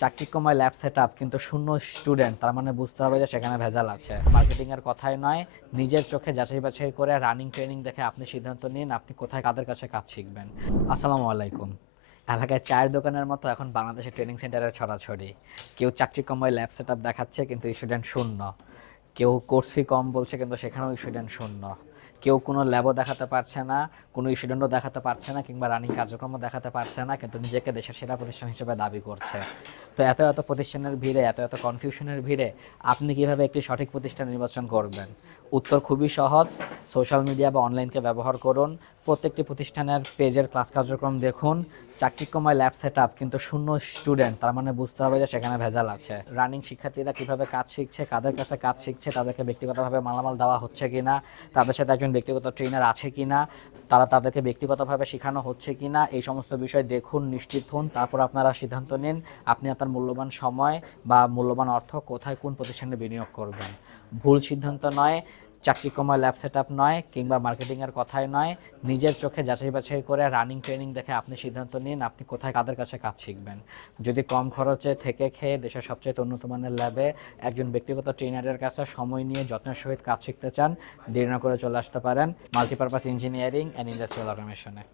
চাকচিক্যময় lab setup কিন্তু শূন্য student, তার মানে বুঝতে হবে যে সেখানে ভেজাল আছে। মার্কেটিং এর কথাই নয়, নিজের চোখে যাচাই বাছাই করে রানিং ট্রেনিং দেখে আপনি সিদ্ধান্ত নিন আপনি কোথায় কাদের কাছে কাজ শিখবেন। আসসালামু আলাইকুম। এলাকায় চায়ের দোকানের মতো এখন বাংলাদেশের ট্রেনিং সেন্টারের ছড়াছড়ি। কেউ চাকচিক্যময় ল্যাব সেটআপ দেখাচ্ছে কিন্তু স্টুডেন্ট শূন্য, কেউ কোর্স ফি কম বলছে কিন্তু সেখানেও স্টুডেন্ট শূন্য, কেউ কোনো ল্যাবও দেখাতে পারছে না, কোনো স্টুডেন্টও দেখাতে পারছে না, কিংবা রানিং কার্যক্রমও দেখাতে পারছে না, কিন্তু নিজেকে দেশের সেরা প্রতিষ্ঠান হিসেবে দাবি করছে। তো এত প্রতিষ্ঠানের ভিড়ে, এত কনফিউশনের ভিড়ে আপনি কিভাবে একটি সঠিক প্রতিষ্ঠান নির্বাচন করবেন? উত্তর খুবই সহজ। সোশ্যাল মিডিয়া বা অনলাইনকে ব্যবহার করুন, প্রত্যেকটি প্রতিষ্ঠানের পেজের ক্লাস কার্যক্রম দেখুন। চাকচিক্যময় ল্যাব সেটআপ কিন্তু শূন্য স্টুডেন্ট, তার মানে বুঝতে হবে যে সেখানে ভেজাল আছে। রানিং শিক্ষার্থীরা কিভাবে কাজ শিখছে, কাদের কাছে কাজ শিখছে, তাদেরকে ব্যক্তিগতভাবে মালামাল দেওয়া হচ্ছে কিনা, তাদের সাথে একজন ব্যক্তিগত ট্রেনার আছে কিনা, তাদেরকে ব্যক্তিগতভাবে শেখানো হচ্ছে কিনা, এই সমস্ত বিষয় দেখুন, নিশ্চিত হন, তারপর আপনারা সিদ্ধান্ত নিন আপনি আপনার মূল্যবান সময় বা মূল্যবান অর্থ কোথায় কোন প্রতিষ্ঠানে বিনিয়োগ করবেন। ভুল সিদ্ধান্ত নয়, চাকচিক্যময় ল্যাব সেটআপ নয়, কিংবা মার্কেটিংয়ের কথাই নয়, নিজের চোখে যাচাই বাছাই করে রানিং ট্রেনিং দেখে আপনি সিদ্ধান্ত নিন আপনি কোথায় কাদের কাছে কাজ শিখবেন। যদি কম খরচে থেকে খেয়ে দেশের সবচেয়ে উন্নত মানের ল্যাবে একজন ব্যক্তিগত ট্রেনারের কাছে সময় নিয়ে যত্নের সহিত কাজ শিখতে চান, দেরি না করে চলে আসতে পারেন মাল্টিপারপাস ইঞ্জিনিয়ারিং অ্যান্ড ইন্ডাস্ট্রিয়াল অটোমেশনে।